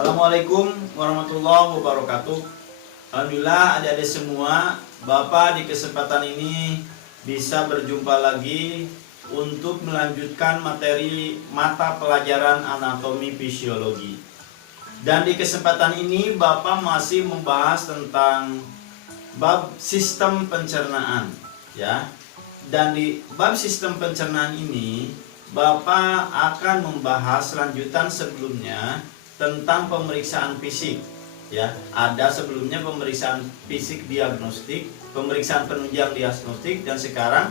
Assalamualaikum warahmatullahi wabarakatuh. Alhamdulillah adik-adik semua, Bapak di kesempatan ini bisa berjumpa lagi untuk melanjutkan materi mata pelajaran anatomi fisiologi. Dan di kesempatan ini Bapak masih membahas tentang bab sistem pencernaan, ya. Dan di bab sistem pencernaan ini Bapak akan membahas lanjutan sebelumnya tentang pemeriksaan fisik, ya. Ada sebelumnya pemeriksaan fisik diagnostik, pemeriksaan penunjang diagnostik, dan sekarang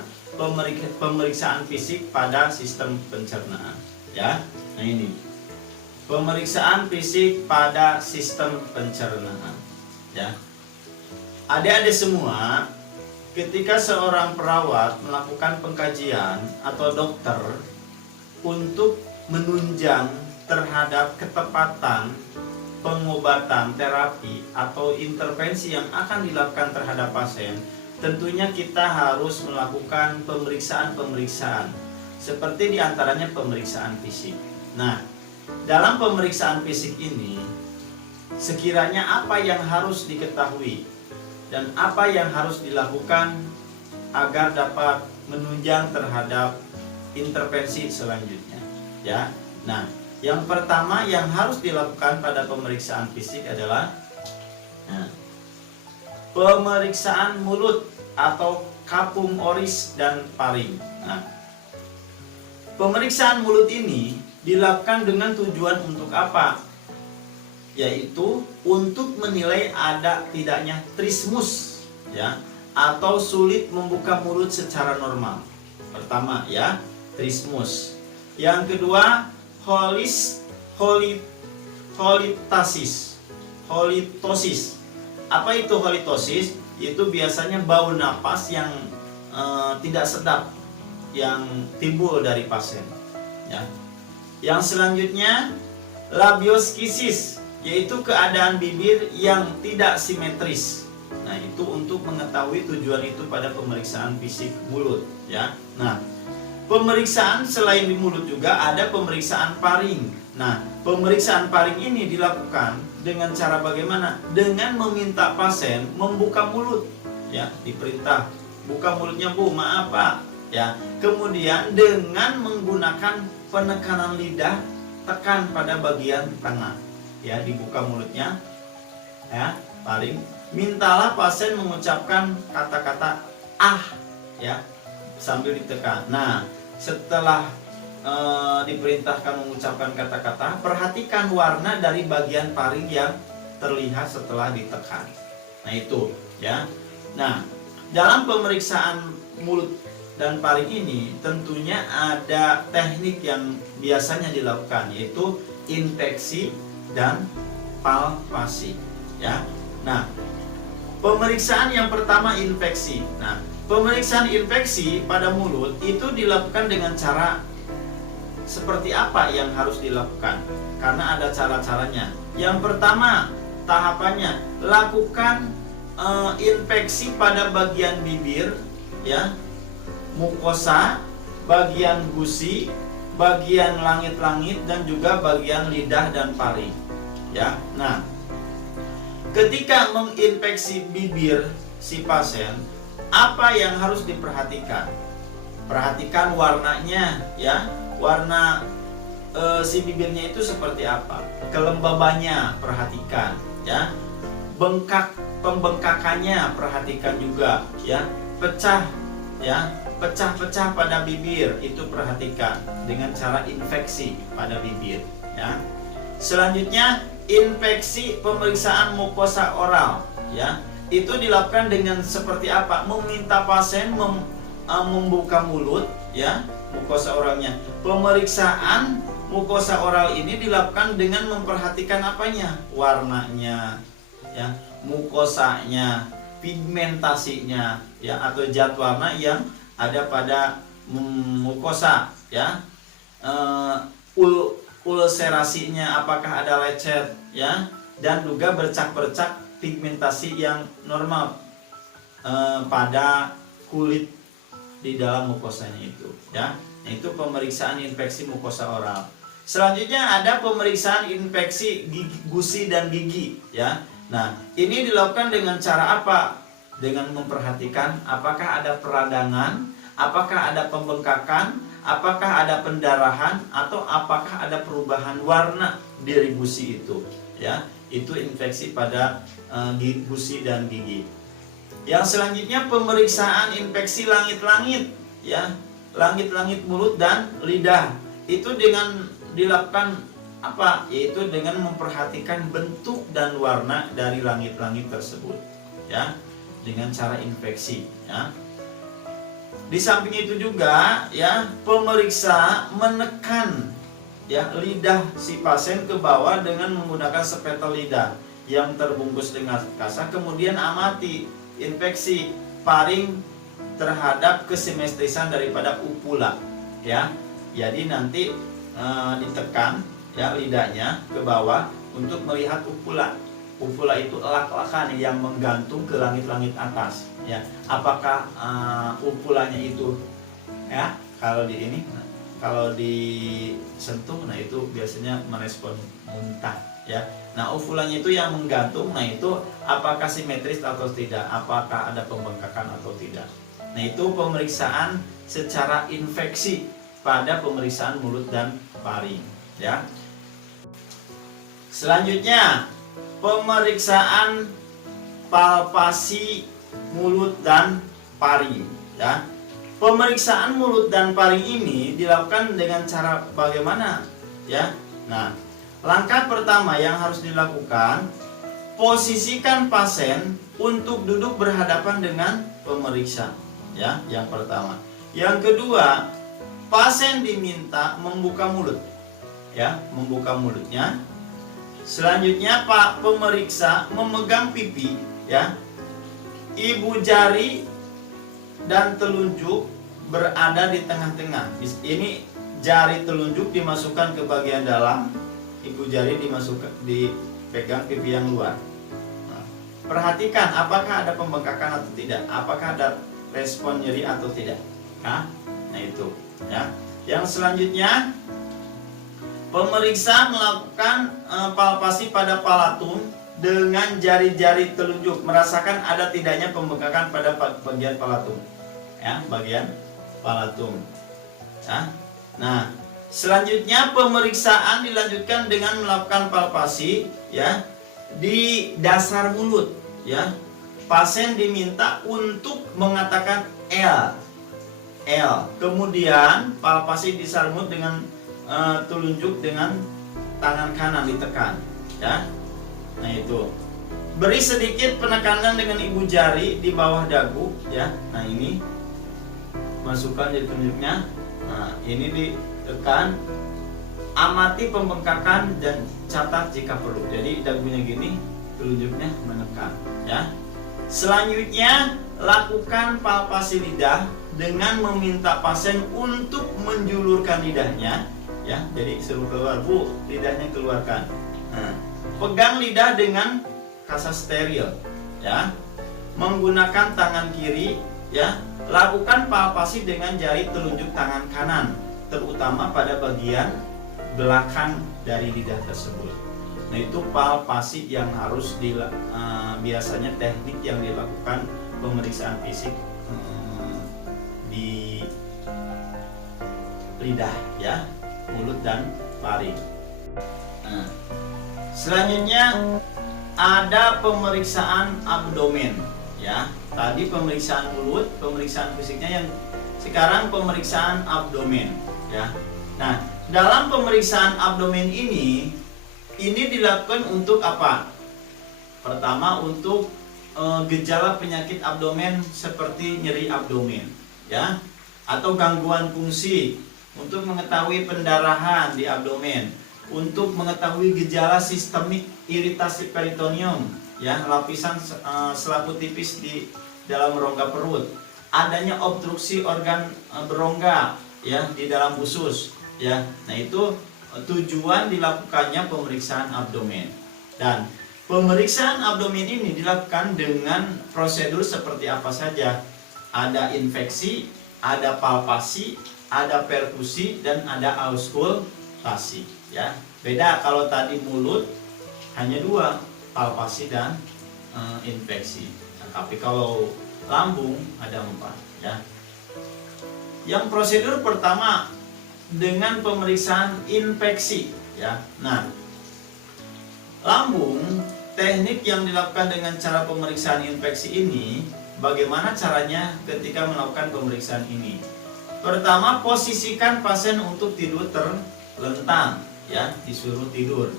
pemeriksaan fisik pada sistem pencernaan, ya. Nah, ini pemeriksaan fisik pada sistem pencernaan, ya. Adik-adik semua, ketika seorang perawat melakukan pengkajian atau dokter untuk menunjang terhadap ketepatan pengobatan, terapi, atau intervensi yang akan dilakukan terhadap pasien, tentunya kita harus melakukan pemeriksaan-pemeriksaan seperti diantaranya pemeriksaan fisik. Nah, dalam pemeriksaan fisik ini sekiranya apa yang harus diketahui dan apa yang harus dilakukan agar dapat menunjang terhadap intervensi selanjutnya, ya. Nah, yang pertama yang harus dilakukan pada pemeriksaan fisik adalah pemeriksaan mulut atau kapung oris dan paring. Nah, pemeriksaan mulut ini dilakukan dengan tujuan untuk apa? Yaitu untuk menilai ada tidaknya trismus, ya, atau sulit membuka mulut secara normal. Pertama, ya, trismus. Yang kedua, holitosis. Apa itu holitosis? Itu biasanya bau napas yang tidak sedap yang timbul dari pasien, ya. Yang selanjutnya, labioskisis, yaitu keadaan bibir yang tidak simetris. Nah, itu untuk mengetahui tujuan itu pada pemeriksaan fisik mulut, ya. Nah, pemeriksaan selain di mulut juga ada pemeriksaan paring. Nah, pemeriksaan paring ini dilakukan dengan cara bagaimana? Dengan meminta pasien membuka mulut, ya, diperintah buka mulutnya, Bu, maaf Pak, ya. Kemudian dengan menggunakan penekanan lidah, tekan pada bagian tengah, ya, dibuka mulutnya, ya, paring. Mintalah pasien mengucapkan kata-kata ah, ya, sambil ditekan. Nah, setelah diperintahkan mengucapkan kata-kata, perhatikan warna dari bagian paring yang terlihat setelah ditekan. Nah, itu, ya. Nah, dalam pemeriksaan mulut dan paring ini tentunya ada teknik yang biasanya dilakukan, yaitu inspeksi dan palpasi, ya. Nah, pemeriksaan yang pertama inspeksi. Nah, pemeriksaan infeksi pada mulut itu dilakukan dengan cara seperti apa yang harus dilakukan? Karena ada cara-caranya. Yang pertama, tahapannya lakukan infeksi pada bagian bibir, ya, mukosa, bagian gusi, bagian langit-langit, dan juga bagian lidah dan paring, ya. Nah, ketika menginfeksi bibir si pasien, apa yang harus diperhatikan? Perhatikan warnanya, ya. Warna si bibirnya itu seperti apa? Kelembabannya perhatikan, ya. Pembengkakannya perhatikan juga, ya. Pecah, ya. Pecah-pecah pada bibir itu perhatikan dengan cara infeksi pada bibir, ya. Selanjutnya, infeksi pemeriksaan mukosa oral, ya. Itu dilakukan dengan seperti apa? Meminta pasien membuka mulut, ya, mukosa oralnya. Pemeriksaan mukosa oral ini dilakukan dengan memperhatikan apanya? Warnanya, ya, mukosanya, pigmentasinya, ya, atau zat warna yang ada pada mukosa, ya. Ulserasinya apakah ada lecet, ya, dan juga bercak-bercak pigmentasi yang normal pada kulit di dalam mukosanya itu, ya. Itu pemeriksaan infeksi mukosa oral. Selanjutnya ada pemeriksaan infeksi gusi dan gigi, ya. Nah, ini dilakukan dengan cara apa? Dengan memperhatikan apakah ada peradangan, apakah ada pembengkakan, apakah ada pendarahan, atau apakah ada perubahan warna dari gusi itu, ya. Itu infeksi pada gusi dan gigi. Yang selanjutnya pemeriksaan infeksi langit-langit, ya. Langit-langit mulut dan lidah. Itu dengan dilakukan apa? Yaitu dengan memperhatikan bentuk dan warna dari langit-langit tersebut, ya. Dengan cara infeksi, ya. Di samping itu juga, ya, pemeriksa menekan, ya, lidah si pasien ke bawah dengan menggunakan sepetel lidah yang terbungkus dengan kasa. Kemudian amati infeksi paring terhadap kesimetrisan daripada upula, ya. Jadi nanti ditekan, ya, lidahnya ke bawah untuk melihat upula. Upula itu elak-elakan yang menggantung ke langit-langit atas, ya. Apakah upulanya itu, ya, kalau di ini, kalau disentuh, nah itu biasanya merespon muntah, ya. Nah, upulanya itu yang menggantung, nah itu apakah simetris atau tidak, apakah ada pembengkakan atau tidak. Nah, itu pemeriksaan secara infeksi pada pemeriksaan mulut dan paring, ya. Selanjutnya pemeriksaan palpasi mulut dan paring, ya. Pemeriksaan mulut dan paring ini dilakukan dengan cara bagaimana, ya? Nah, langkah pertama yang harus dilakukan, posisikan pasien untuk duduk berhadapan dengan pemeriksa, ya, yang pertama. Yang kedua, pasien diminta membuka mulut, ya, membuka mulutnya. Selanjutnya Pak pemeriksa memegang pipi, ya. Ibu jari dan telunjuk berada di tengah-tengah. Ini jari telunjuk dimasukkan ke bagian dalam, ibu jari dipegang pipi yang luar. Nah, perhatikan apakah ada pembengkakan atau tidak, apakah ada respon nyeri atau tidak. Nah itu, ya. Yang selanjutnya pemeriksa melakukan palpasi pada palatum dengan jari-jari telunjuk, merasakan ada tidaknya pembengkakan pada bagian palatum, ya, bagian palatum, ya. Nah, selanjutnya pemeriksaan dilanjutkan dengan melakukan palpasi, ya, di dasar mulut, ya. Pasien diminta untuk mengatakan L. Kemudian palpasi di dasar mulut dengan telunjuk dengan tangan kanan ditekan, ya. Nah itu, beri sedikit penekanan dengan ibu jari di bawah dagu, ya. Nah ini masukkan jari telunjuknya. Nah ini ditekan. Amati pembengkakan dan catat jika perlu. Jadi dagunya gini, telunjuknya menekan, ya. Selanjutnya lakukan palpasi lidah dengan meminta pasien untuk menjulurkan lidahnya, ya. Jadi suruh keluar, Bu, lidahnya keluarkan. Nah, pegang lidah dengan kasa steril, ya. Menggunakan tangan kiri, ya. Lakukan palpasi dengan jari telunjuk tangan kanan, terutama pada bagian belakang dari lidah tersebut. Nah itu palpasi yang harus biasanya teknik yang dilakukan pemeriksaan fisik di lidah, ya, mulut dan paring. Nah, selanjutnya ada pemeriksaan abdomen, ya. Tadi pemeriksaan mulut, pemeriksaan fisiknya, yang sekarang pemeriksaan abdomen, ya. Nah, dalam pemeriksaan abdomen ini dilakukan untuk apa? Pertama, untuk gejala penyakit abdomen seperti nyeri abdomen, ya, atau gangguan fungsi, untuk mengetahui pendarahan di abdomen, untuk mengetahui gejala sistemik iritasi peritoneum, ya, lapisan selaput tipis di dalam rongga perut, adanya obstruksi organ berongga, ya, di dalam usus, ya. Nah itu tujuan dilakukannya pemeriksaan abdomen. Dan pemeriksaan abdomen ini dilakukan dengan prosedur seperti apa saja. Ada infeksi, ada palpasi, ada perkusi, dan ada auskultasi. ya. Beda kalau tadi mulut hanya 2, palpasi dan infeksi. Nah, tapi kalau lambung ada 4, ya. Yang prosedur pertama dengan pemeriksaan infeksi, ya. Nah, lambung, teknik yang dilakukan dengan cara pemeriksaan infeksi ini, bagaimana caranya ketika melakukan pemeriksaan ini? Pertama, posisikan pasien untuk tidur terlentang, ya, disuruh tidur,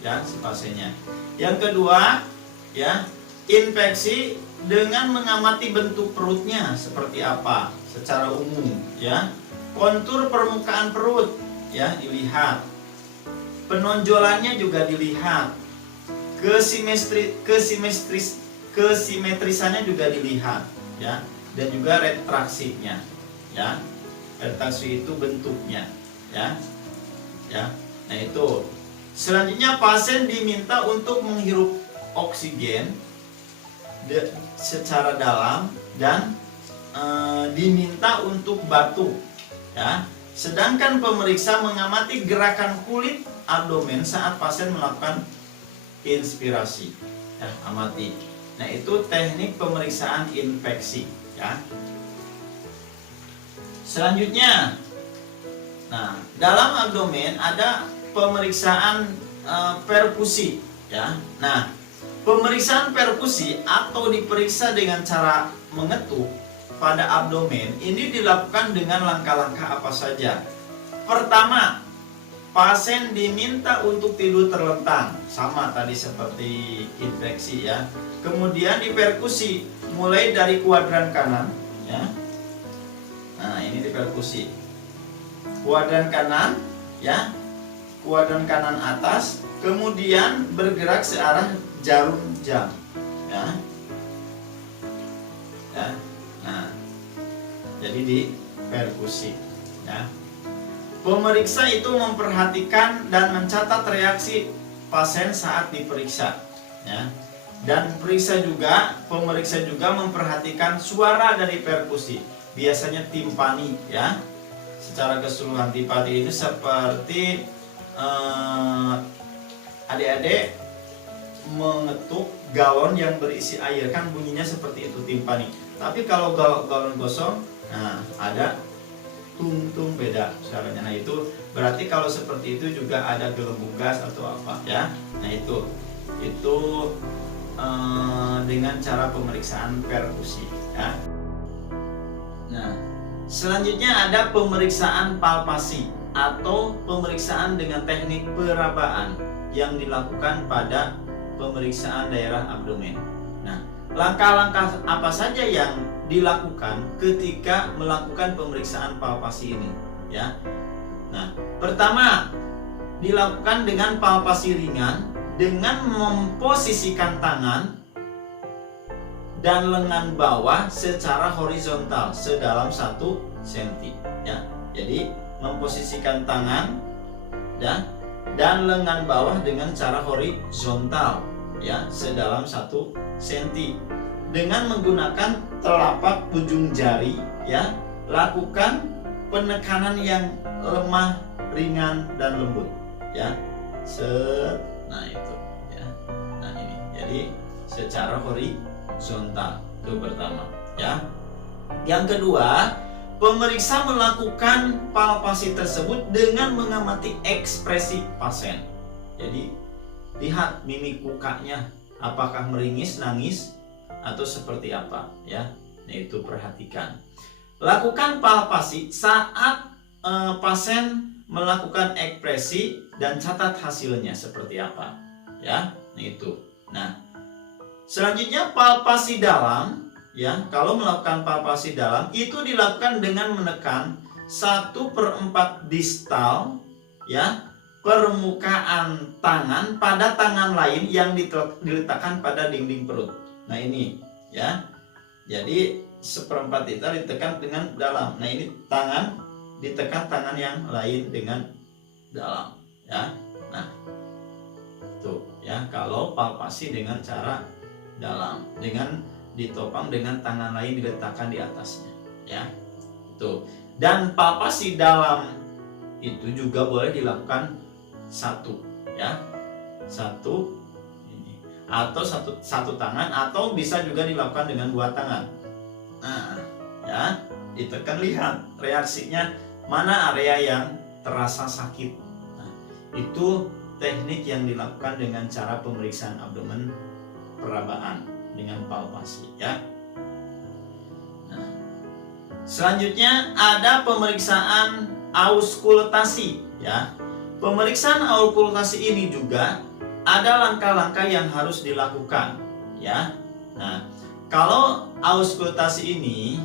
ya, si pasiennya. Yang kedua, ya, infeksi dengan mengamati bentuk perutnya seperti apa secara umum, ya. Kontur permukaan perut, ya, dilihat. Penonjolannya juga dilihat. Kesimetrisannya juga dilihat, ya, dan juga retraksinya, ya. Retraksi itu bentuknya, ya, ya. Nah, itu. Selanjutnya pasien diminta untuk menghirup oksigen secara dalam dan diminta untuk batuk, ya. Sedangkan pemeriksa mengamati gerakan kulit abdomen saat pasien melakukan inspirasi, ya, amati. Nah, itu teknik pemeriksaan infeksi, ya. Selanjutnya, nah, dalam abdomen ada pemeriksaan perkusi, ya. Nah, pemeriksaan perkusi atau diperiksa dengan cara mengetuk pada abdomen ini dilakukan dengan langkah-langkah apa saja. Pertama, pasien diminta untuk tidur terlentang, sama tadi seperti infeksi, ya. Kemudian diperkusi mulai dari kuadran kanan, ya. Nah, ini diperkusi. Kuadran kanan, ya. Kuadran kanan atas, kemudian bergerak searah jarum jam, ya. Ya. Nah, jadi diperkusi, ya. Pemeriksa itu memperhatikan dan mencatat reaksi pasien saat diperiksa, ya. Dan pemeriksa juga memperhatikan suara dari perkusi, biasanya timpani, ya. Secara keseluruhan timpani ini seperti adik-adik mengetuk galon yang berisi air, kan bunyinya seperti itu timpani. Tapi kalau galon kosong, nah, ada tung-tung, beda suaranya. Nah, itu berarti kalau seperti itu juga ada gelembung gas atau apa, ya. Nah, itu dengan cara pemeriksaan perkusi, ya. Nah, selanjutnya ada pemeriksaan palpasi atau pemeriksaan dengan teknik perabaan yang dilakukan pada pemeriksaan daerah abdomen. Nah, langkah-langkah apa saja yang dilakukan ketika melakukan pemeriksaan palpasi ini, ya. Nah, pertama dilakukan dengan palpasi ringan dengan memposisikan tangan dan lengan bawah secara horizontal sedalam 1 cm, ya. Jadi memposisikan tangan dan lengan bawah dengan cara horizontal, ya, sedalam 1 cm dengan menggunakan telapak ujung jari, ya. Lakukan penekanan yang lemah, ringan dan lembut, ya. Nah, itu, ya. Nah, ini jadi secara horizontal itu pertama, ya. Yang kedua, pemeriksa melakukan palpasi tersebut dengan mengamati ekspresi pasien. Jadi lihat mimik mukanya, apakah meringis, nangis, atau seperti apa, ya. Nah, itu perhatikan. Lakukan palpasi saat pasien melakukan ekspresi dan catat hasilnya seperti apa, ya. Nah, itu. Nah, selanjutnya palpasi dalam, ya. Kalau melakukan palpasi dalam itu dilakukan dengan menekan 1/4 distal, ya, permukaan tangan pada tangan lain yang diletakkan pada dinding perut. Nah, ini, ya. Jadi 1/4 distal ditekan dengan dalam. Nah, ini tangan ditekan tangan yang lain dengan dalam, ya. Nah, tuh, ya, kalau palpasi dengan cara dalam, dengan ditopang dengan tangan lain diletakkan di atasnya, ya. Tuh. Dan palpasi dalam itu juga boleh dilakukan satu, ya, satu ini, atau satu tangan, atau bisa juga dilakukan dengan dua tangan. Nah, ya, ditekan, lihat reaksinya mana area yang terasa sakit. Nah, itu teknik yang dilakukan dengan cara pemeriksaan abdomen perabaan dengan palpasi, ya. Nah, selanjutnya ada pemeriksaan auskultasi, ya. Pemeriksaan auskultasi ini juga ada langkah-langkah yang harus dilakukan, ya. Nah, kalau auskultasi ini,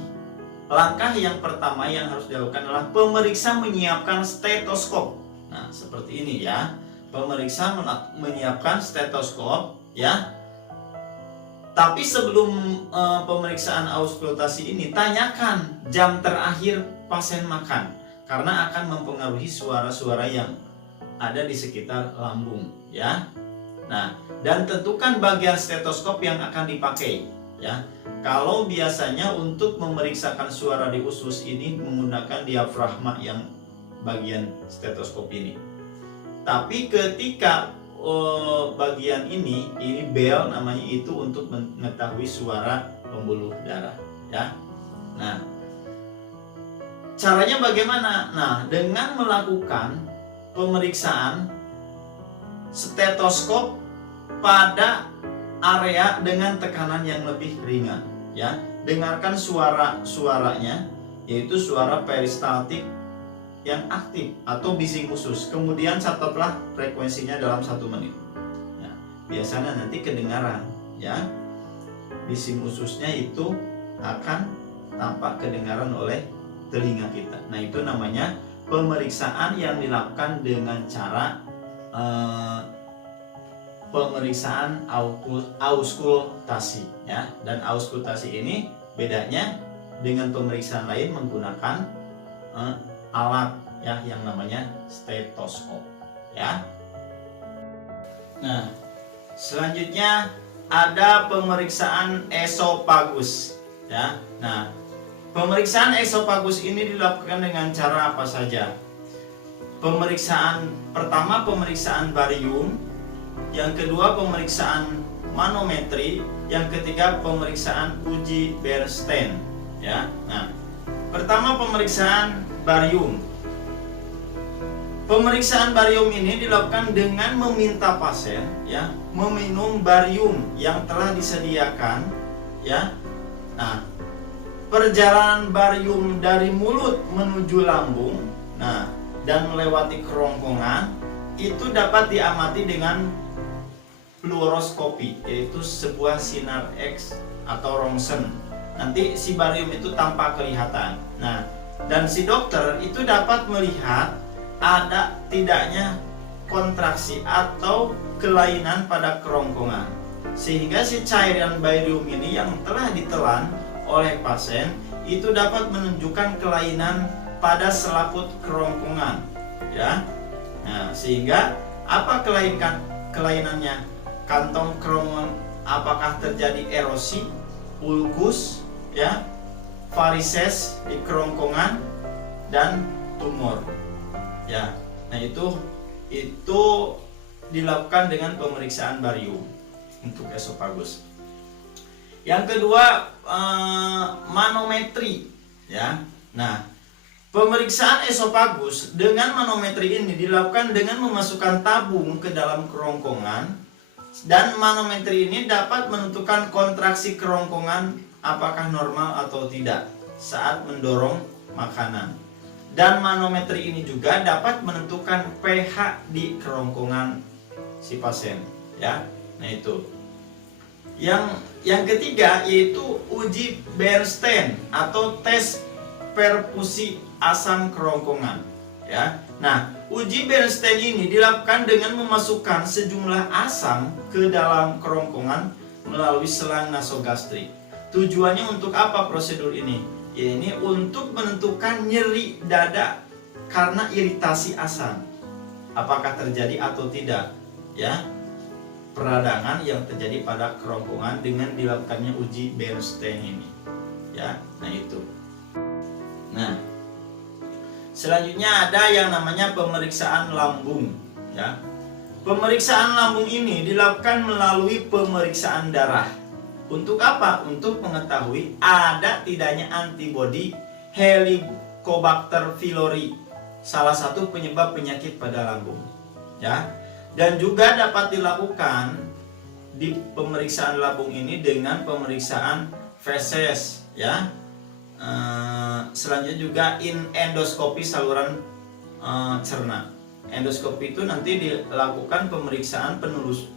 langkah yang pertama yang harus dilakukan adalah pemeriksa menyiapkan stetoskop. Nah, seperti ini, ya. Pemeriksa menyiapkan stetoskop, ya. Tapi sebelum pemeriksaan auskultasi ini, tanyakan jam terakhir pasien makan, karena akan mempengaruhi suara-suara yang ada di sekitar lambung, ya. Nah, dan tentukan bagian stetoskop yang akan dipakai, ya. Kalau biasanya untuk memeriksakan suara di usus ini menggunakan diafragma yang bagian stetoskop ini. Tapi ketika bagian ini bel namanya, itu untuk mengetahui suara pembuluh darah, ya. Nah, caranya bagaimana? Nah, dengan melakukan pemeriksaan stetoskop pada area dengan tekanan yang lebih ringan, ya. Dengarkan suaranya, yaitu suara peristaltik yang aktif atau bising usus. Kemudian catatlah frekuensinya dalam 1 menit. Nah, biasanya nanti kedengaran, ya. Bising ususnya itu akan tampak kedengaran oleh telinga kita. Nah, itu namanya pemeriksaan yang dilakukan dengan cara pemeriksaan auskultasi, ya. Dan auskultasi ini bedanya dengan pemeriksaan lain menggunakan alat, ya, yang namanya stetoskop, ya. Nah, selanjutnya ada pemeriksaan esofagus, ya. Nah, pemeriksaan esofagus ini dilakukan dengan cara apa saja? Pemeriksaan pertama, pemeriksaan barium. Yang kedua, pemeriksaan manometri. Yang ketiga, pemeriksaan uji Bernstein, ya. Nah, pertama pemeriksaan barium. Pemeriksaan barium ini dilakukan dengan meminta pasien, ya, meminum barium yang telah disediakan, ya. Nah, perjalanan barium dari mulut menuju lambung, nah, dan melewati kerongkongan itu dapat diamati dengan fluoroskopi, yaitu sebuah sinar X atau rongsen. Nanti si barium itu tampak kelihatan. Nah, dan si dokter itu dapat melihat ada tidaknya kontraksi atau kelainan pada kerongkongan, sehingga si cairan barium ini yang telah ditelan oleh pasien itu dapat menunjukkan kelainan pada selaput kerongkongan, ya. Nah, sehingga apa kelainannya? Kantong kerongkongan apakah terjadi erosi, ulkus, ya, varises di kerongkongan, dan tumor, ya. Nah, itu dilakukan dengan pemeriksaan barium untuk esofagus. Yang kedua, manometri, ya. Nah, pemeriksaan esofagus dengan manometri ini dilakukan dengan memasukkan tabung ke dalam kerongkongan, dan manometri ini dapat menentukan kontraksi kerongkongan apakah normal atau tidak saat mendorong makanan. Dan manometri ini juga dapat menentukan pH di kerongkongan si pasien, ya. Nah, itu. Yang ketiga yaitu uji Bernstein atau tes perfusi asam kerongkongan, ya. Nah, uji Bernstein ini dilakukan dengan memasukkan sejumlah asam ke dalam kerongkongan melalui selang nasogastrik. Tujuannya untuk apa prosedur ini? Ya, ini untuk menentukan nyeri dada karena iritasi asam, apakah terjadi atau tidak, ya, peradangan yang terjadi pada kerongkongan dengan dilakukannya uji Bernstein ini, ya. Nah, itu. Nah, selanjutnya ada yang namanya pemeriksaan lambung, Ya. Pemeriksaan lambung ini dilakukan melalui pemeriksaan darah. Untuk apa? Untuk mengetahui ada tidaknya antibodi Helicobacter pylori, salah satu penyebab penyakit pada lambung. Ya. Dan juga dapat dilakukan di pemeriksaan lambung ini dengan pemeriksaan feses, ya. Selanjutnya juga endoskopi saluran cerna. Endoskopi itu nanti dilakukan pemeriksaan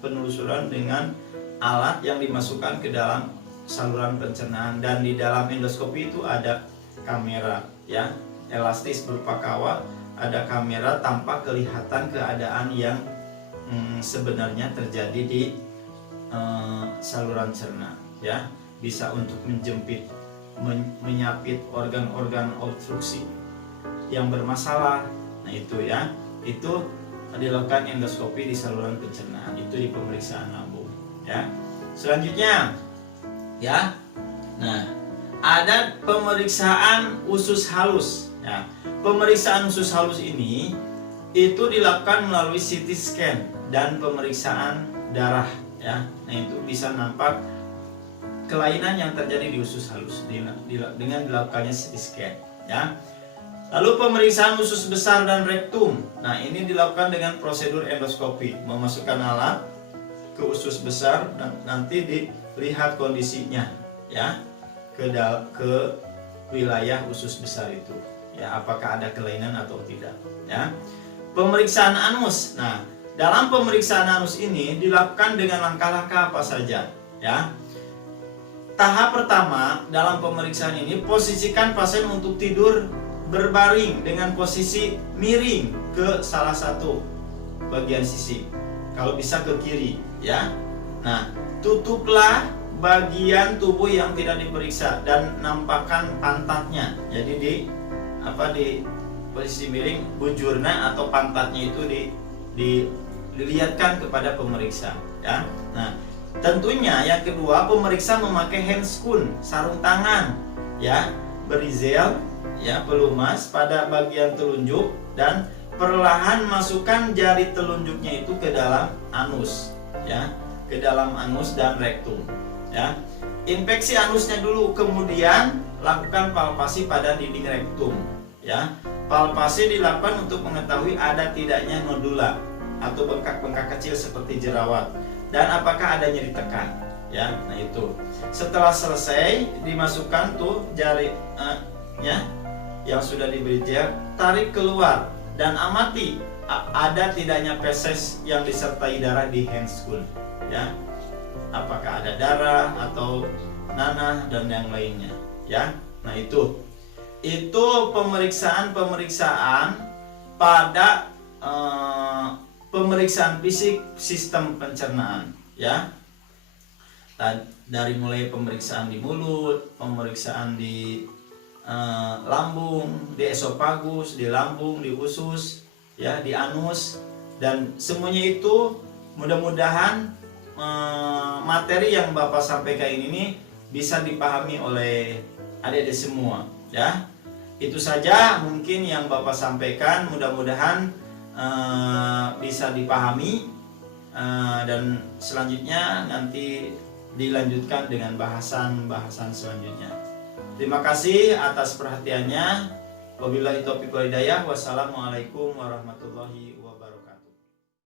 penelusuran dengan alat yang dimasukkan ke dalam saluran pencernaan, dan di dalam endoskopi itu ada kamera, ya, elastis berupa kawat, ada kamera tampak kelihatan keadaan yang sebenarnya terjadi di saluran cerna, ya, bisa untuk menjepit, menyapit organ-organ obstruksi yang bermasalah. Nah itu, ya, itu dilakukan endoskopi di saluran pencernaan, itu di pemeriksaan lambung, ya. Selanjutnya, ya, nah ada pemeriksaan usus halus, ya. Pemeriksaan usus halus ini itu dilakukan melalui CT scan dan pemeriksaan darah, ya. Nah itu bisa nampak kelainan yang terjadi di usus halus dengan dilakukannya CT scan, ya. Lalu pemeriksaan usus besar dan rektum. Nah ini dilakukan dengan prosedur endoskopi, memasukkan alat ke usus besar dan nanti dilihat kondisinya, ya, ke wilayah usus besar itu, ya, apakah ada kelainan atau tidak, ya. Pemeriksaan anus. Nah dalam pemeriksaan anus ini dilakukan dengan langkah-langkah apa saja, ya. Tahap pertama dalam pemeriksaan ini, posisikan pasien untuk tidur berbaring dengan posisi miring ke salah satu bagian sisi, kalau bisa ke kiri, ya. Nah tutuplah bagian tubuh yang tidak diperiksa dan nampakkan pantatnya. Jadi di posisi miring, bujurnya atau pantatnya itu dilihatkan kepada pemeriksa, ya. Nah tentunya yang kedua, pemeriksa memakai handscoon, sarung tangan, ya, berizel, ya, pelumas pada bagian telunjuk, dan perlahan masukkan jari telunjuknya itu ke dalam anus, ya, ke dalam anus dan rektum, ya. Infeksi anusnya dulu, kemudian lakukan palpasi pada dinding rektum, ya. Palpasi dilakukan untuk mengetahui ada tidaknya nodula atau bengkak-bengkak kecil seperti jerawat, dan apakah ada nyeri tekan, ya. Nah itu setelah selesai dimasukkan tuh jari yang sudah diberi gel, tarik keluar dan amati ada tidaknya feses yang disertai darah di handscoon, ya. Apakah ada darah atau nanah dan yang lainnya, ya. Nah itu pemeriksaan pada pemeriksaan fisik sistem pencernaan, ya. Dari mulai pemeriksaan di mulut, pemeriksaan di lambung, di esofagus, di lambung, di usus, ya, di anus, dan semuanya itu mudah-mudahan materi yang Bapak sampaikan ini bisa dipahami oleh adik-adik semua, ya. Itu saja mungkin yang Bapak sampaikan, mudah-mudahan bisa dipahami, dan selanjutnya nanti dilanjutkan dengan bahasan selanjutnya. Terima kasih atas perhatiannya. Wabillahi taufiq wal hidayah. Wassalamualaikum warahmatullahi wabarakatuh.